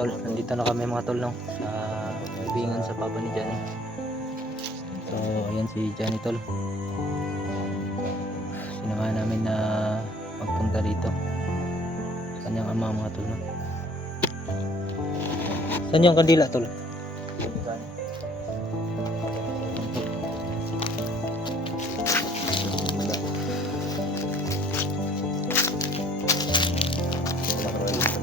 tol, nandito na kami mga tol, no, sa libingan sa papa ni Johnny. So ayan si Johnny tol, sinamahan namin na magpunta dito sa kanyang ama mga tol, no. Saan yung kandila tol?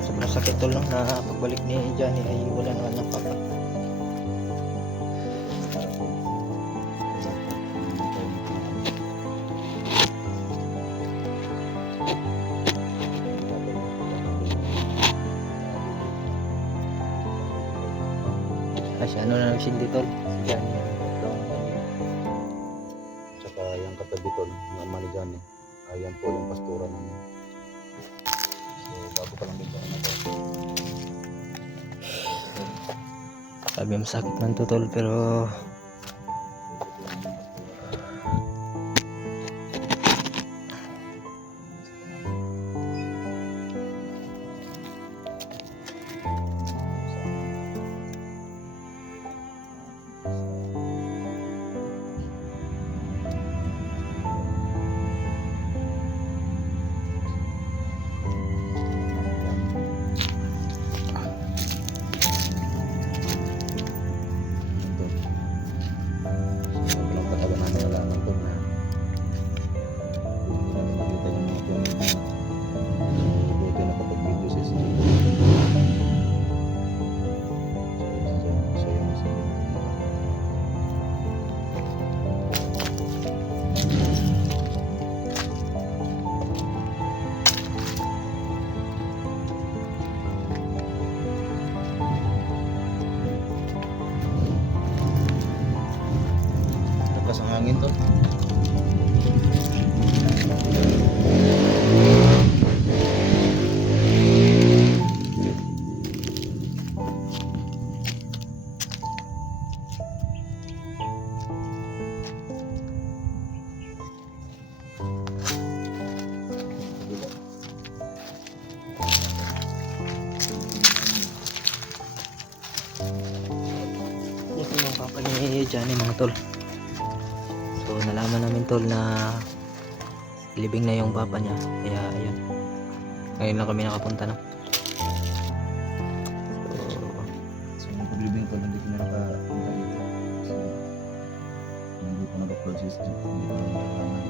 Sobrang sakit tol, no, na pagbalik ni Johnny ay wala na kanyang papa. Kasi ano na nagsindi tol, si Johnny. Tsaka yung katabi tol, yung ama ni Johnny. Ayan po yung pastura namin. So bago pa lang din po na to. Sabi masakit man to tol, pero Lakas ang hangin tol. ito yung papa ni Johnny mga tol. So nalaman namin tol na libing na yung papa niya, kaya ayun, ngayon lang kami nakapunta na. So yung paglibing ko, hindi ko na nakapunta dito. Kasi hindi ko naka-process dito. Hindi ko na nakalaman.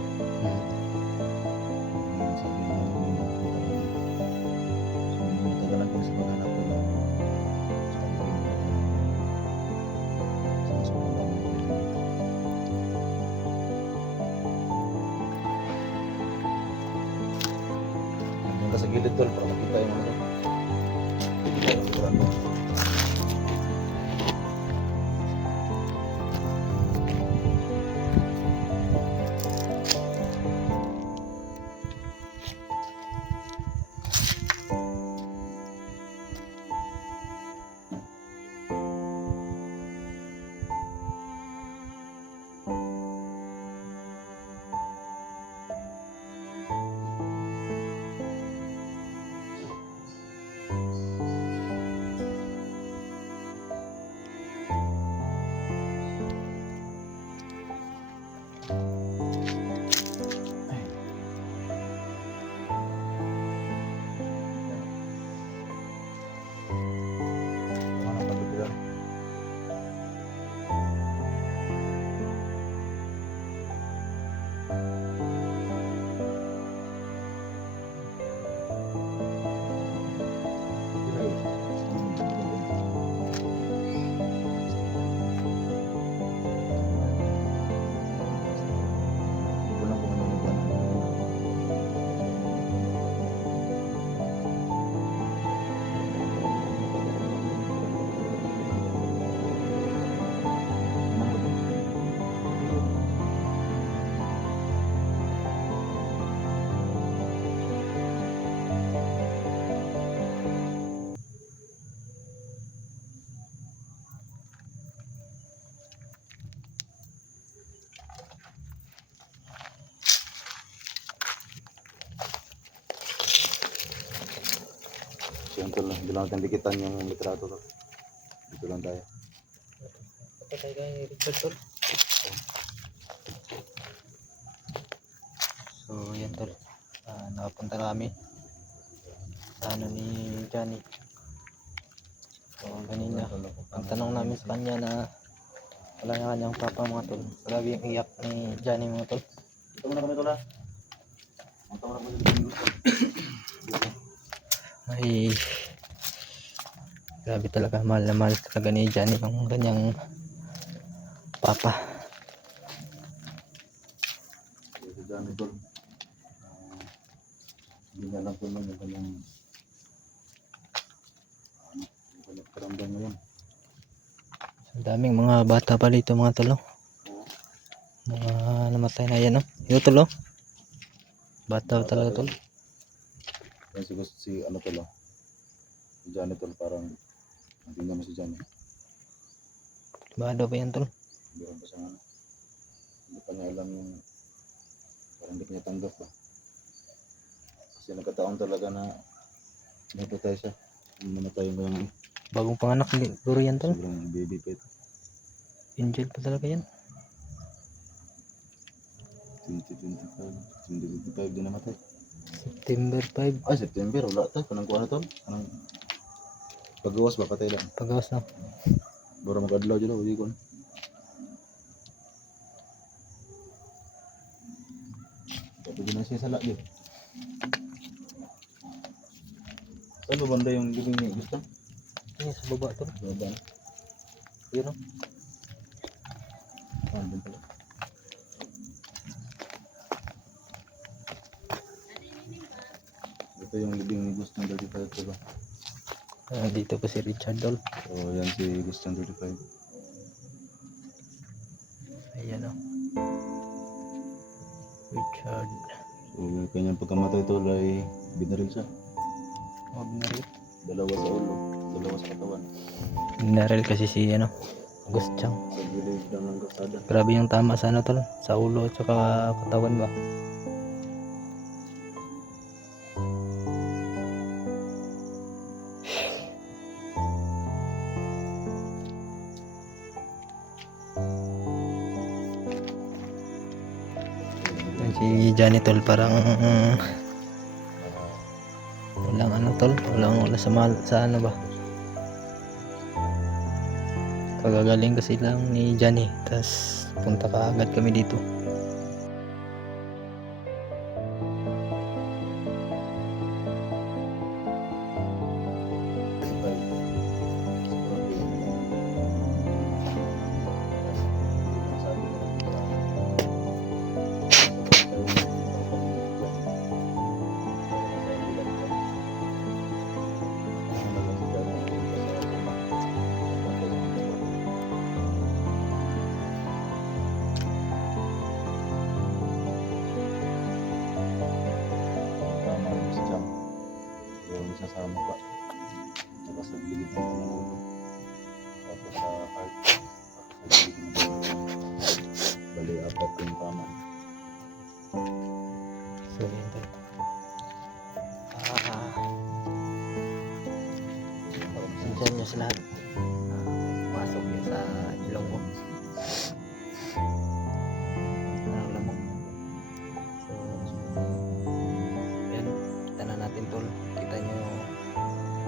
Sabi mo, hindi mo nakapunta dito. So nagtagalan ko sa paghanap ko lang. Sabi ko yung mas magandang mo dito. Nandun ka sa gilid tol para makita yung ano. Yung likuran mo. Ano pa dito? Yan tol, hindi lang natin dikitan yung litrato tol. Dito lang tayo. Patay kay Richard tol. So yan tol. Nakapunta kami sa ano ni Johnny. So kanina, ang tanong namin sa kanya na wala na kanyang papa mga tol. Grabe yung iyak ni Johnny mga tol. Ito muna kami tol ha. Ang tawag na po yung gusto. Ay, grabe talaga, mahal na mahal talaga ni Johnny yung kanyang papa. Ito dami tol. Hindi na lang tol yung kanyang karamdam ngayon. Ang daming mga bata pa dito mga tol, no? Mga namatay na yan, no? Ito tol, no? Bata talaga tol. Yan si ano tol oh. Si Johnny tol parang hindi naman si Johnny. Bado pa yan tol. Meron pa siyang ano. Hindi pa niya alam yung parang hindi niya tanggap ba. Kasi nagkataon talaga na napatay siya. Namatay yung kanyang Bagong panganak siguro yan tol. sobrang baby pa ito. Angel pa talaga yan. 2025 din namatay. September 5. Ay, September, wala tayo. Kanang kuha na tol. Kanang pagawas ba, patay lang. Pagawas na. Bura mag-adlaw dyan, hindi ko. Pwede na siya sa laki. Saan ba banda yung living niya? Gusto? Ay, sa baba tol. Baba na. Yun, no? Din pala. Ito yung living ni Guston 35, diba? Dito pa si Richard tol. So, yan si Guston 35. Ayan, no? Richard. So, yung kanyang pagkamatay tol ay binaril siya. Ordinary. Dalawa sa ulo, dalawa sa katawan. Binaril kasi si ano, Gustyang. Sa gilid lang ng kasada. Grabe yung tama sa ano tol, sa ulo at saka katawan ba. Yan si Johnny tol, parang walang ano tol, wala sa ano ba. Kagagaling kasi lang ni Johnny, tas punta ka agad kami dito. Sa mukha, saka sa gilid ng ulo, tapos sa heart, tapos sa gilid ng ulo. Bali, apat yung tama. So yun tol. Pasensya nyo sa lahat. Pasok yun sa ilong ko. Parang lamok. So yan, kita na natin tol. Kita nyo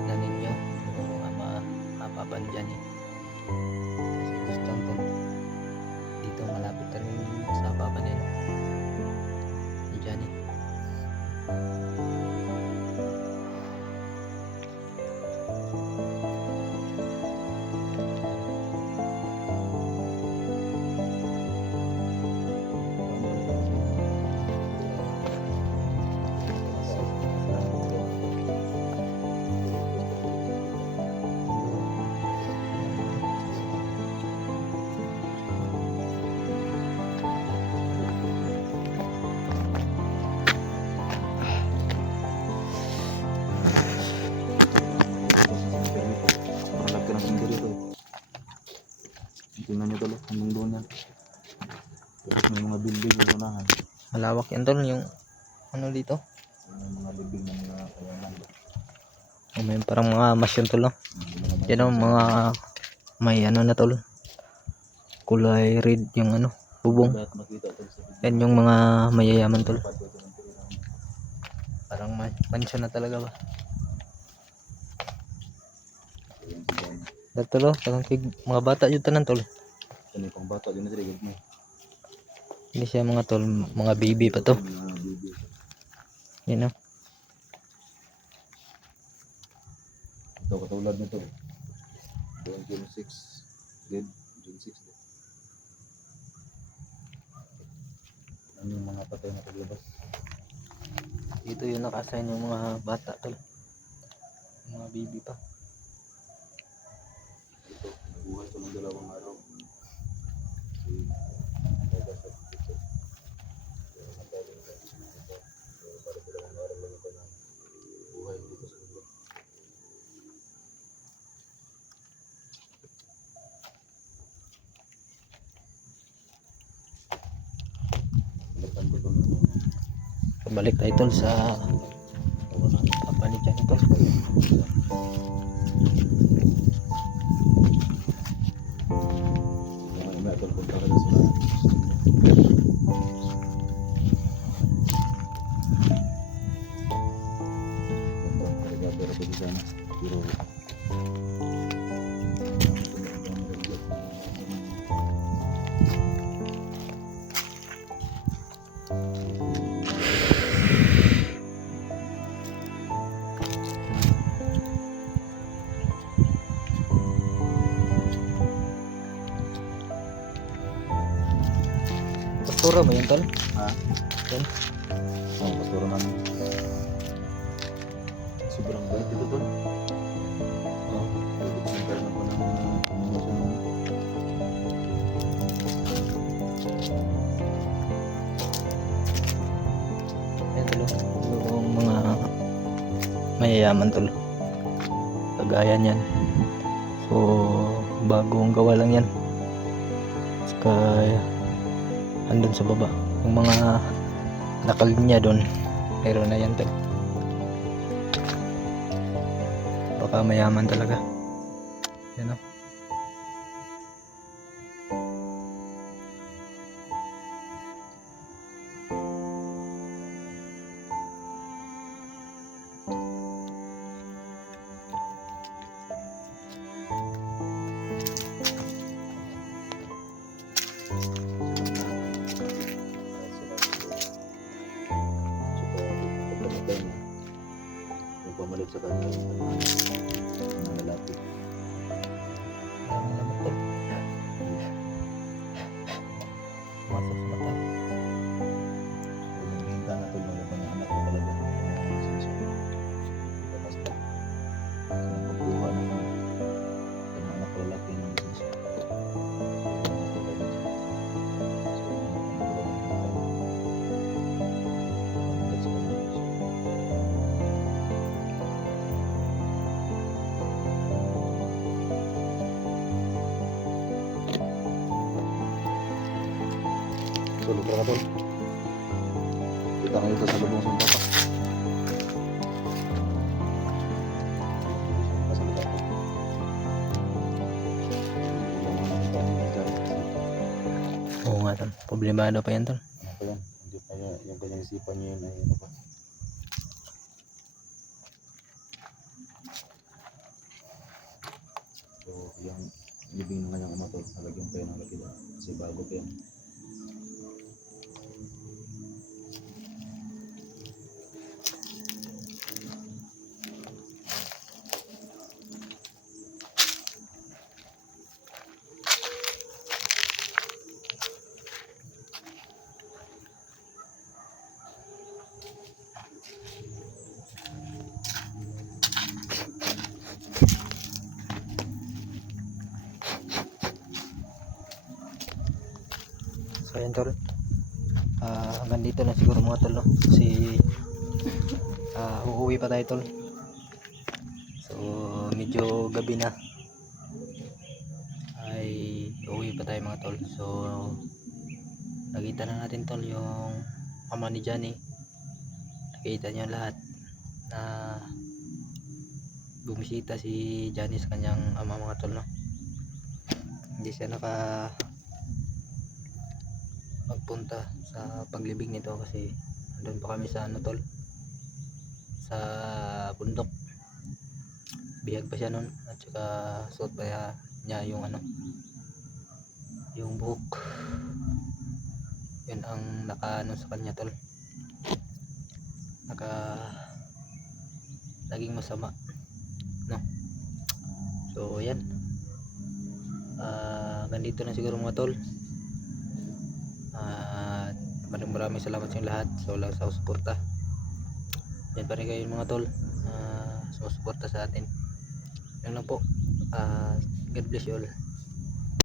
na ninyo yung papa ni Johnny. Kasi gusto tol. Dito malapit na rin sa papa niya, no? Ni Johnny. Tingnan nyo talo, hanggang doon yan. Tapos may mga building na unahan. Malawak yan tol, yung ano dito. May mga building na mga kayaman. May parang mga masyon tol, no? Mga Yan o, mga may ano na tol, kulay red yung ano, bubong. lahat makita tol sa video. Yan yung mga mayayaman tol. Dapat ito ng tirahan. Parang mansyon na talaga ba. So, yan si Johnny. Dito tol, mga bata yun tanan tol. Ano yung pang bata, yun na trigger mo. Hindi siya mga tol, mga baby pa to. Mga baby. Yan o. Ito katulad nito. Buong June 6. Dead. June 6. Dead. Ano yung mga patay na paglabas? Dito yung naka-assign yung mga bata tol. Mga baby pa. Ito, nabuhay ito ng 2 araw. Si Mega sa dito. Pero magaling ka. Ito. Pero para 2 araw lang ito na buhay dito sa mundo. Balikan ko ito ng Pabalik tayo tol sa kapanitan tol. may atol punta ka na sa pero pwede sana pero Pastura mo yun tol? ha? Yan. Oh, pastora namin. Sobrang bait ito tol. Oh. Pwede ko nagkaroon ako ng promotion. Yan tol. Yung mga mayayaman tol. Kagaya niyan. So bagong gawa lang yan. Saka andun sa baba. Yung mga nakalinya doon. Meron na yan tol. Baka mayaman talaga. Yan o. Yung pamalit sa kanya ng lalaki. Ang lamot tol. Masok sa mata. So, yung hinta na tol ng mga anak ko talaga. Basta. So, pagkuha ng mga anak ko lalaki ng lisensya. Tulog ka tol. Kita ngayon ito sa lubong sa papa. Oo nga tol. Problemado pa yan tol. Ano pa yan? Hindi pa niya, yung kanyang isipan niya yun ay ano pa. So, yung libing ng kanyang ama tol, nalagyan pa yan ng laki doon. Kasi bago pa yan. So yan tol. Hanggang dito na siguro mga tol no? Kasi uuwi pa tayo tol. So medyo gabi na. Ay uuwi pa tayo mga tol. So nakita na natin tol yung ama ni Johnny. Nakita niyo lahat na bumisita si Johnny sa kanyang ama mga tol, no? Hindi siya magpunta sa paglibing nito kasi andun pa kami sa ano tol, sa bundok. Bihag pa siya nun at saka suot pa niya yung ano, yung buhok. Yun ang nakaano sa kanya tol, naging masama, no? So yan, ganito na siguro mga tol. Maraming salamat sa lahat sa suporta. Yan pa rin kayo mga tol, sumusuporta sa atin. Yun lang po. God bless you all.